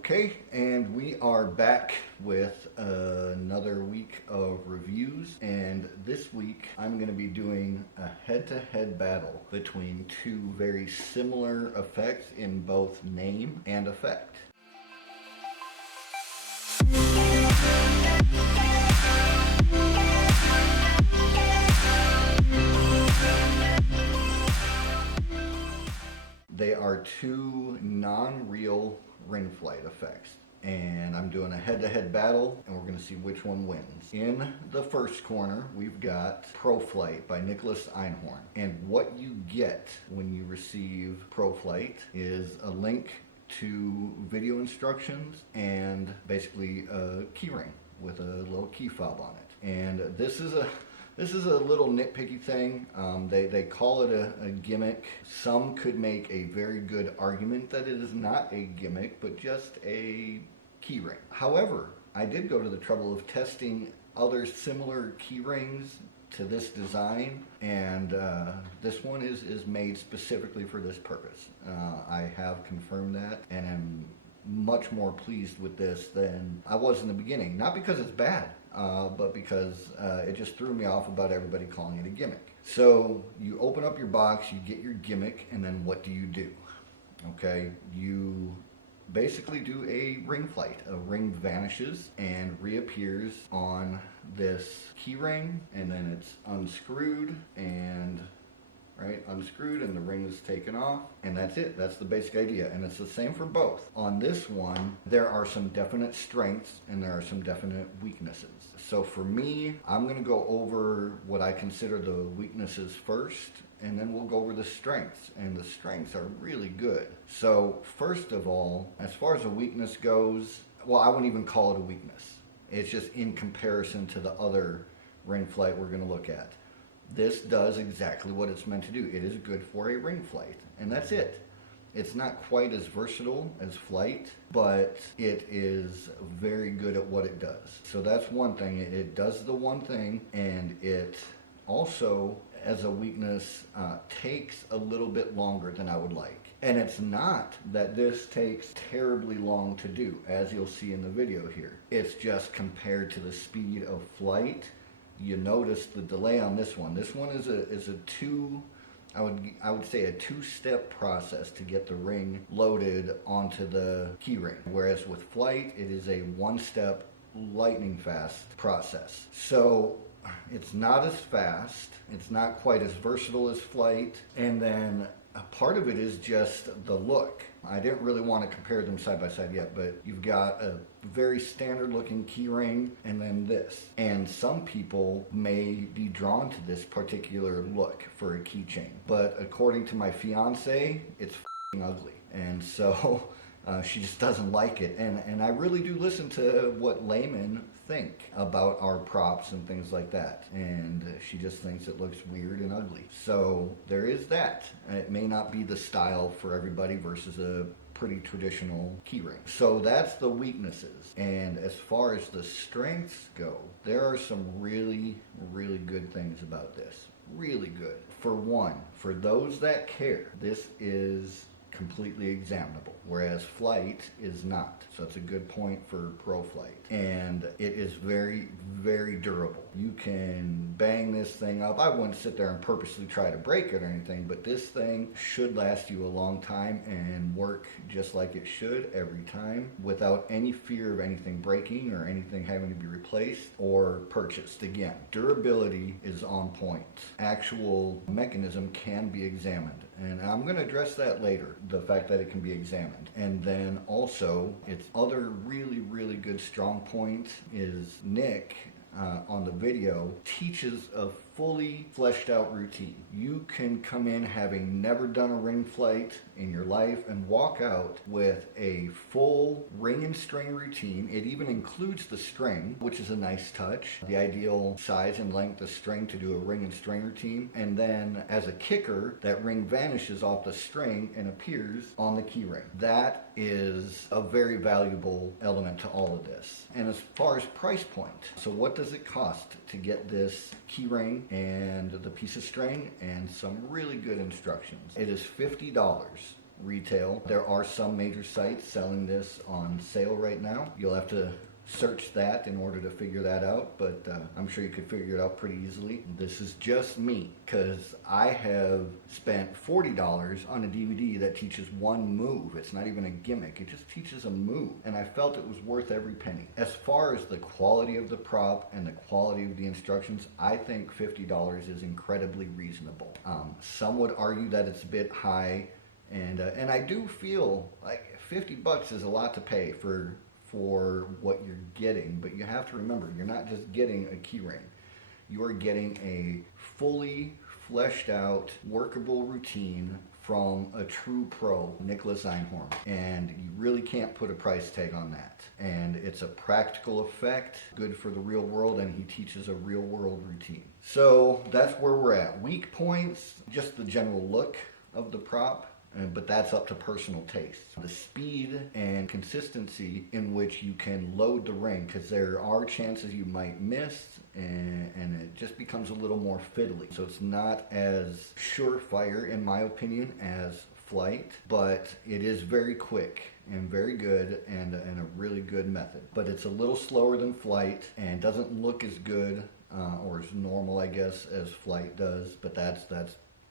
Okay, and we are back with another week of reviews, and this week I'm going to be doing a head-to-head battle between two very similar effects in both name and effect. They are two non-real ring flight effects, and I'm doing a head-to-head battle, and we're going to see which one wins. In the first corner, we've got Pro Flite by Nick Einhorn, and what you get when you receive Pro Flite is a link to video instructions and basically a key ring with a little key fob on it. And this is a little nitpicky thing. They call it a gimmick. Some could make a very good argument that it is not a gimmick, but just a key ring. However, I did go to the trouble of testing other similar key rings to this design, and this one is made specifically for this purpose. I have confirmed that, and am much more pleased with this than I was in the beginning. Not because it's bad, but because it just threw me off about everybody calling it a gimmick. So you open up your box, you get your gimmick, and then what do? Okay, you basically do a ring flight. A ring vanishes and reappears on this key ring, and then it's unscrewed and unscrewed, and the ring is taken off, and that's it. That's the basic idea, and it's the same for both. On this one, there are some definite strengths and there are some definite weaknesses. So for me, I'm going to go over what I consider the weaknesses first, and then we'll go over the strengths, and the strengths are really good. So first of all, as far as a weakness goes, well, I wouldn't even call it a weakness. It's just in comparison to the other ring flight we're going to look at. This does exactly what it's meant to do. It is good for a ring flight, and that's it. It's not quite as versatile as Flite, but it is very good at what it does. So that's one thing. It does the one thing, and it also, as a weakness, takes a little bit longer than I would like. And it's not that this takes terribly long to do, as you'll see in the video here. It's just compared to the speed of Flite. You notice the delay on this one. This one is a I would say a two-step process to get the ring loaded onto the key ring. Whereas with Flite, it is a one-step lightning fast process. So it's not as fast, it's not quite as versatile as Flite, and then a part of it is just the look. I didn't really want to compare them side by side yet, but you've got a very standard looking key ring and then this. And some people may be drawn to this particular look for a keychain. But according to my fiance, it's f***ing ugly. And so she just doesn't like it. And I really do listen to what laymen think about our props and things like that. And she just thinks it looks weird and ugly. So there is that. It may not be the style for everybody versus a pretty traditional keyring. So that's the weaknesses. And as far as the strengths go, there are some really, really good things about this. Really good. For one, for those that care, this is completely examinable, whereas Flite is not. So it's a good point for Pro Flite. And it is very, very durable. You can bang this thing up. I wouldn't sit there and purposely try to break it or anything, but this thing should last you a long time and work just like it should every time without any fear of anything breaking or anything having to be replaced or purchased again. Durability is on point. Actual mechanism can be examined, and I'm going to address that later, the fact that it can be examined. And then also, its other really, really good strong point is Nick, on the video, teaches a fully fleshed out routine. You can come in having never done a ring flight in your life and walk out with a full ring and string routine. It even includes the string, which is a nice touch. The ideal size and length of string to do a ring and string routine. And then as a kicker, that ring vanishes off the string and appears on the key ring. That is a very valuable element to all of this. And as far as price point, so what does it cost to get this key ring and the piece of string and some really good instructions? It is $50. retail. There are some major sites selling this on sale right now. You'll have to search that in order to figure that out, but I'm sure you could figure it out pretty easily. This is just me, because I have spent $40 on a DVD that teaches one move. It's not even a gimmick, it just teaches a move, and I felt it was worth every penny. As far as the quality of the prop and the quality of the instructions, I think $50 is incredibly reasonable. Some would argue that it's a bit high, and I do feel like $50 is a lot to pay for what you're getting, but you have to remember, you're not just getting a key ring. You are getting a fully fleshed out, workable routine from a true pro, Nick Einhorn, and you really can't put a price tag on that. And it's a practical effect, good for the real world, and he teaches a real world routine. So that's where we're at. Weak points, just the general look of the prop, but that's up to personal taste. The speed and consistency in which you can load the ring, because there are chances you might miss, and it just becomes a little more fiddly. So it's not as surefire, in my opinion, as Flite, but it is very quick and very good, and a really good method. But it's a little slower than Flite and doesn't look as good or as normal, I guess, as Flite does, but that's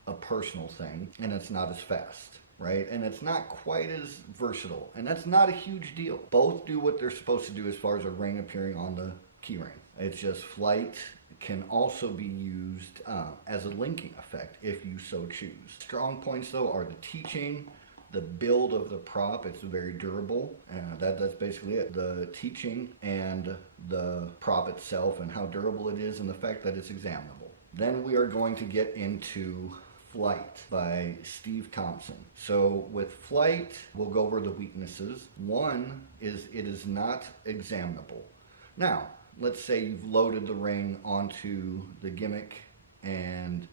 a personal thing, and it's not as fast, right? And it's not quite as versatile, and that's not a huge deal. Both do what they're supposed to do as far as a ring appearing on the key ring. It's just Flite can also be used as a linking effect if you so choose. Strong points though are the teaching, the build of the prop. It's very durable, and that's basically it. The teaching and the prop itself and how durable it is, and the fact that it's examinable. Then we are going to get into Flite by Steve Thompson. So with Flite, we'll go over the weaknesses. One is it is not examinable. Now, let's say you've loaded the ring onto the gimmick and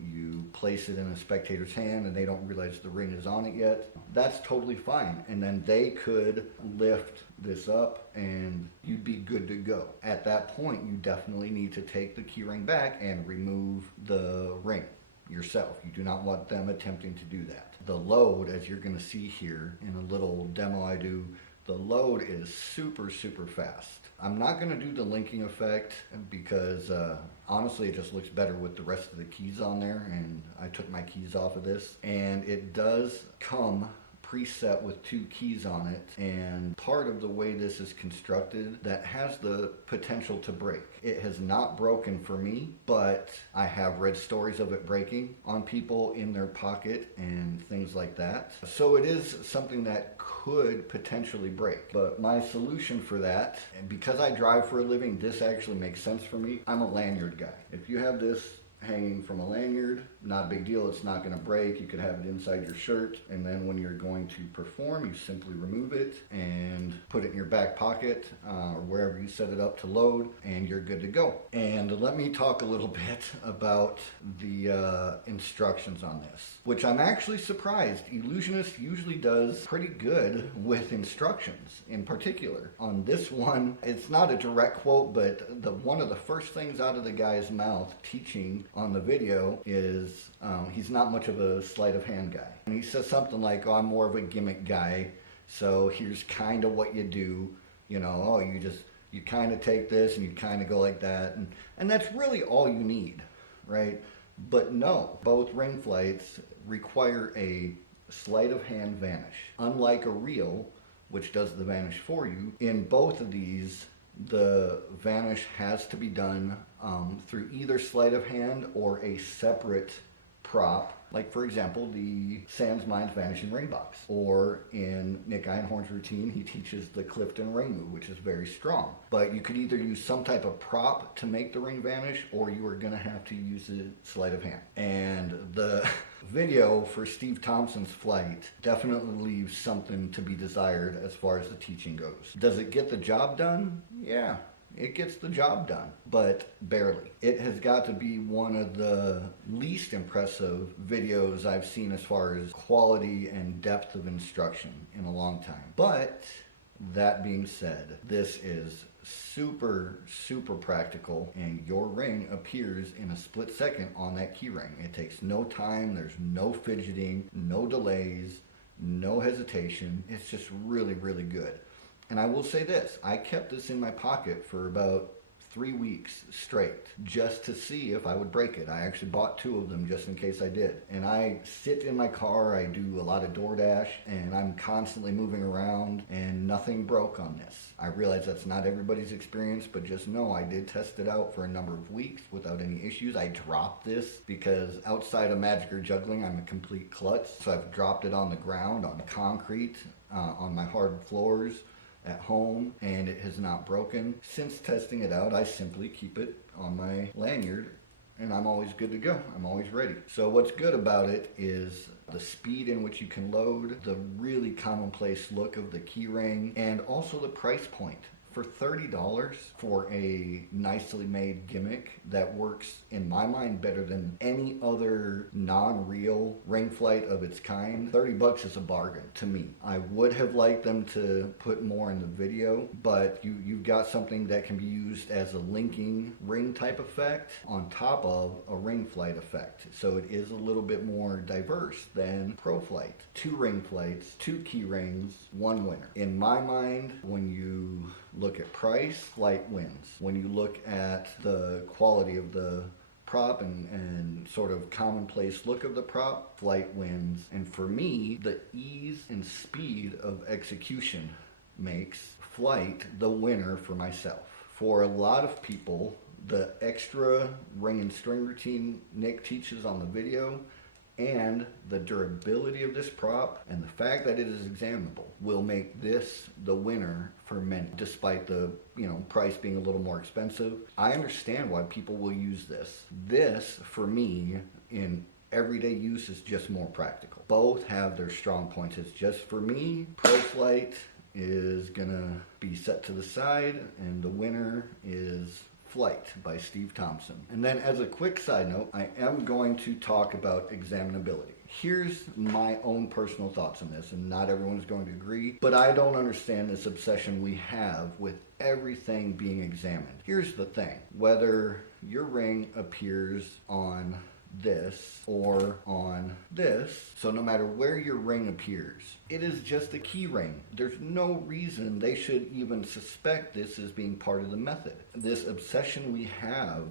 you place it in a spectator's hand and they don't realize the ring is on it yet. That's totally fine. And then they could lift this up and you'd be good to go. At that point, you definitely need to take the key ring back and remove the ring yourself. You do not want them attempting to do that. The load, as you're going to see here in a little demo I do, the load is super fast. I'm not going to do the linking effect because honestly it just looks better with the rest of the keys on there, and I took my keys off of this, and it does come preset with 2 keys on it, and part of the way this is constructed that has the potential to break. It has not broken for me, but I have read stories of it breaking on people in their pocket and things like that. So it is something that could potentially break. But my solution for that, and because I drive for a living, this actually makes sense for me. I'm a lanyard guy. If you have this hanging from a lanyard, not a big deal, it's not going to break. You could have it inside your shirt, and then when you're going to perform, you simply remove it and put it in your back pocket or wherever you set it up to load, and you're good to go. And let me talk a little bit about the instructions on this, which I'm actually surprised. Illusionist usually does pretty good with instructions. In particular, on this one, it's not a direct quote, but one of the first things out of the guy's mouth teaching on the video is he's not much of a sleight of hand guy. And he says something like, oh, I'm more of a gimmick guy, so here's kind of what you do. You know, oh, you kind of take this and you kind of go like that. And that's really all you need, right? But no, both ring flights require a sleight of hand vanish. Unlike a reel, which does the vanish for you, in both of these, the vanish has to be done through either sleight of hand or a separate prop. Like, for example, the Sans Mind's Vanishing Ring Box. Or in Nick Einhorn's routine, he teaches the Clifton ring move, which is very strong. But you could either use some type of prop to make the ring vanish, or you are going to have to use a sleight of hand. And the video for Steve Thompson's Flite definitely leaves something to be desired as far as the teaching goes. Does it get the job done? Yeah. It gets the job done, but barely. It has got to be one of the least impressive videos I've seen as far as quality and depth of instruction in a long time. But that being said, this is super practical, and your ring appears in a split second on that key ring. It takes no time, there's no fidgeting, no delays. no hesitation. It's just really, really good. And I will say this, I kept this in my pocket for about 3 weeks straight just to see if I would break it. I actually bought 2 of them just in case I did. And I sit in my car, I do a lot of DoorDash, and I'm constantly moving around, and nothing broke on this. I realize that's not everybody's experience, but just know I did test it out for a number of weeks without any issues. I dropped this because outside of magic or juggling, I'm a complete klutz. So I've dropped it on the ground, on concrete, on my hard floors, at home, and it has not broken. Since testing it out, I simply keep it on my lanyard and I'm always good to go. I'm always ready. So what's good about it is the speed in which you can load, the really commonplace look of the key ring, and also the price point. For $30 for a nicely made gimmick that works, in my mind, better than any other non-real ring flight of its kind, 30 bucks is a bargain to me. I would have liked them to put more in the video, but you've got something that can be used as a linking ring type effect on top of a ring flight effect. So it is a little bit more diverse than Pro Flite. 2 ring flights, 2 key rings, 1 winner. In my mind, when you look at price, Flite wins. When you look at the quality of the prop and sort of commonplace look of the prop, Flite wins. And for me, the ease and speed of execution makes Flite the winner for myself. For a lot of people, the extra ring and string routine Nick teaches on the video and the durability of this prop and the fact that it is examinable will make this the winner for many, despite the price being a little more expensive. I understand why people will use this. This, for me, in everyday use, is just more practical. Both have their strong points. It's just, for me, ProFlight is gonna be set to the side, and the winner is Flite by Steve Thompson. And then as a quick side note, I am going to talk about examinability. Here's my own personal thoughts on this, and not everyone's going to agree, but I don't understand this obsession we have with everything being examined. Here's the thing, whether your ring appears on this or on this, so no matter where your ring appears, it is just a key ring. There's no reason they should even suspect this as being part of the method. This obsession we have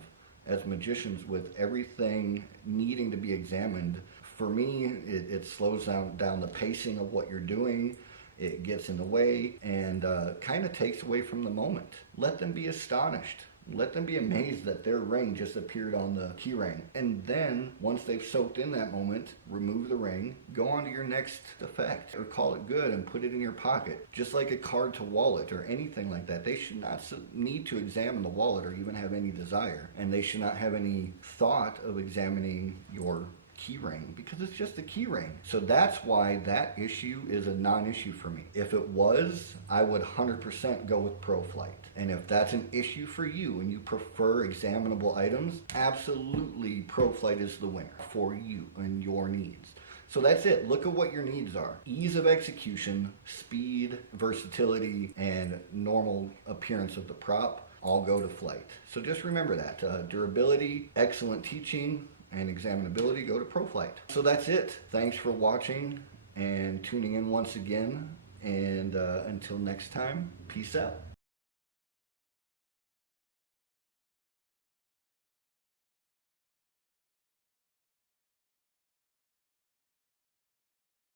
as magicians with everything needing to be examined, for me, it slows down the pacing of what you're doing. It gets in the way and kind of takes away from the moment. Let them be astonished. Let them be amazed that their ring just appeared on the key ring. And then, once they've soaked in that moment, remove the ring, go on to your next effect, or call it good and put it in your pocket. Just like a card to wallet or anything like that, they should not need to examine the wallet or even have any desire. And they should not have any thought of examining your key ring, because it's just a key ring. So that's why that issue is a non-issue for me. If it was, I would 100% go with ProFlight. And if that's an issue for you and you prefer examinable items, absolutely ProFlight is the winner for you and your needs. So that's it. Look at what your needs are. Ease of execution, speed, versatility, and normal appearance of the prop all go to Flite. So just remember that. Durability, excellent teaching, and examinability go to ProFlight. So that's it. Thanks for watching and tuning in once again. And until next time, peace out.